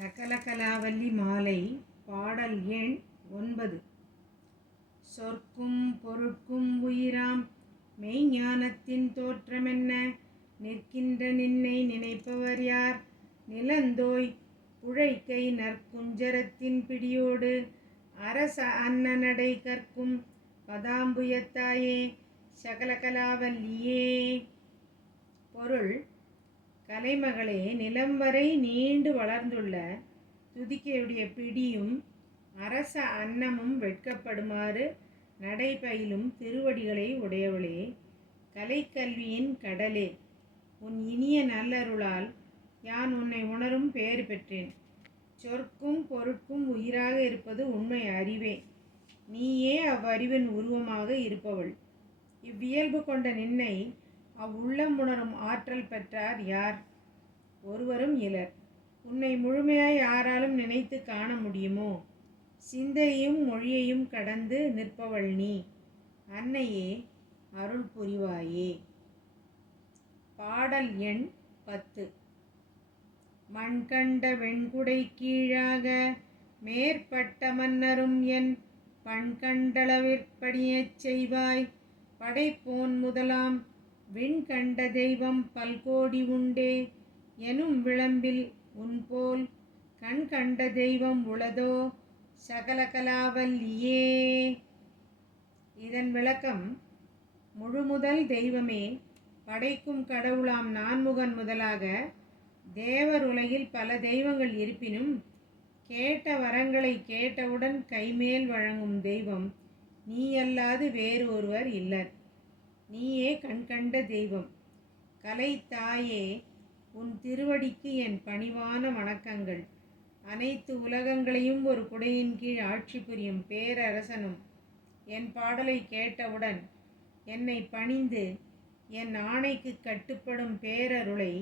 சகலகலாவல்லி மாலை பாடல் எண் ஒன்பது. சொற்கும் பொருட்கும் உயிராம் மெய்ஞானத்தின் தோற்றமென்ன நிற்கின்ற நின்னை நினைப்பவர் யார்? நிலந்தோய் புழைக்கை நற்குஞ்சரத்தின் பிடியோடு அரச அன்னநடை கற்கும் பதாம்புயத்தாயே சகலகலாவல்லியே. பொருள் கலைமகளே நிலம் வரை நீண்டு வளர்ந்துள்ள துதிக்கையுடைய பிடியும் அரச அன்னமும் வெட்கப்படுமாறு நடைபயிலும் திருவடிகளை உடையவளே. கலைக்கல்வியின் கடலே உன் இனிய நல்லருளால் யான் உன்னை உணரும் பெயர் பெற்றேன். சொற்கும் பொருட்கும் உயிராக இருப்பது உண்மை அறிவே. நீயே அவ்வறிவின் உருவமாக இருப்பவள். இவ்வியல்பு கொண்ட நின்னை அவ்வுள்ளம் உணரும் ஆற்றல் பெற்றார் யார்? ஒருவரும் இலர். உன்னை முழுமையாய் யாராலும் நினைத்து காண முடியுமோ? சிந்தையும் மொழியையும் கடந்து நிற்பவள் நீ. அன்னையே அருள் புரிவாயே. பாடல் எண் பத்து. மண் கண்ட வெண்குடை கீழாக மேற்பட்ட மன்னரும் என் பண்கண்டளவிற்படியச் செய்வாய். படைப்போன் முதலாம் விண் கண்ட தெய்வம் பல்கோடி உண்டே எனும் விளம்பில் உன்போல் கண் கண்ட தெய்வம் உளதோ சகலகலாவல்லியே இதன் விளக்கம் முழுமுதல் தெய்வமே படைக்கும் கடவுளாம் நான்முகன் முதலாக தேவர் உலகில் பல தெய்வங்கள் இருப்பினும் கேட்ட வரங்களை கேட்டவுடன் கைமேல் வழங்கும் தெய்வம் நீ அல்லாது வேறு ஒருவர் இல்லர். கண்கண்ட தெய்வம். கலை தாயே உன் திருவடிக்கு என் பணிவான வணக்கங்கள். அனைத்து உலகங்களையும் ஒரு குடையின் கீழ் ஆட்சி புரியும் பேரரசனும் என் பாடலை கேட்டவுடன் என்னை பணிந்து என் ஆணைக்கு கட்டுப்படும் பேரருளை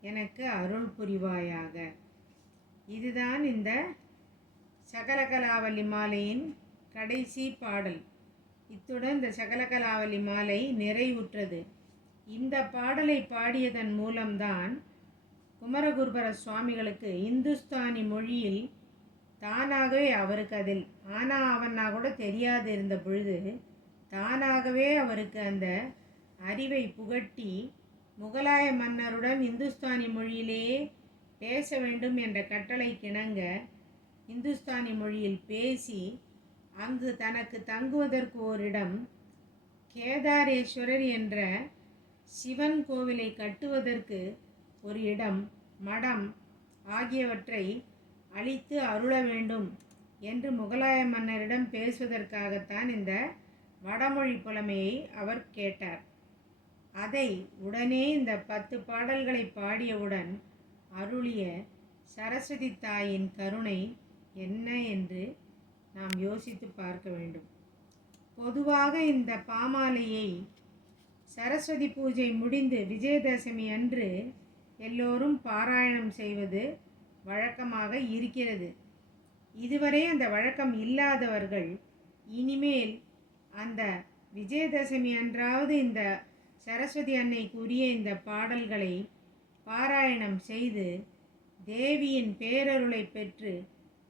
எனக்கு அருள் புரிவாயாக. இதுதான் இந்த சகலகலாவல்லி மாலையின் கடைசி பாடல். இத்துடன் இந்த சகலகலாவலி மாலை நிறைவுற்றது. இந்த பாடலை பாடியதன் மூலம்தான் குமரகுருபர சுவாமிகளுக்கு இந்துஸ்தானி மொழியில் தானாகவே அவருக்கு அதில் ஆனா அவனா கூட தெரியாது இருந்த பொழுது தானாகவே அவருக்கு அந்த அறிவை புகட்டி முகலாய மன்னருடன் இந்துஸ்தானி மொழியிலேயே பேச வேண்டும் என்ற கட்டளை கிணங்க இந்துஸ்தானி மொழியில் பேசி அங்கு தனக்கு தங்குவதற்கு ஓரிடம் கேதாரேஸ்வரர் என்ற சிவன் கோவிலை கட்டுவதற்கு ஒரு இடம் மடம் ஆகியவற்றை அளித்து அருள வேண்டும் என்று முகலாய மன்னரிடம் பேசுவதற்காகத்தான் இந்த வடமொழி புலமையை அவர் கேட்டார். அதை உடனே இந்த பத்து பாடல்களை பாடியவுடன் அருளிய சரஸ்வதி தாயின் கருணை என்ன என்று நாம் யோசித்து பார்க்க வேண்டும். பொதுவாக இந்த பாமாலையை சரஸ்வதி பூஜை முடிந்து விஜயதசமி அன்று எல்லோரும் பாராயணம் செய்வது வழக்கமாக இருக்கிறது. இதுவரை அந்த வழக்கம் இல்லாதவர்கள் இனிமேல் அந்த விஜயதசமி அன்றாவது இந்த சரஸ்வதி அன்னைக்கு உரிய இந்த பாடல்களை பாராயணம் செய்து தேவியின் பேரருளை பெற்று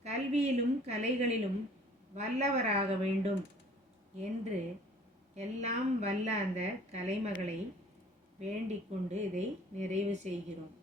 கல்வியிலும் கலைகளிலும் வல்லவராக வேண்டும் என்று எல்லாம் வல்ல அந்த கலைமகளை வேண்டிக் கொண்டு இதை நிறைவு செய்கிறோம்.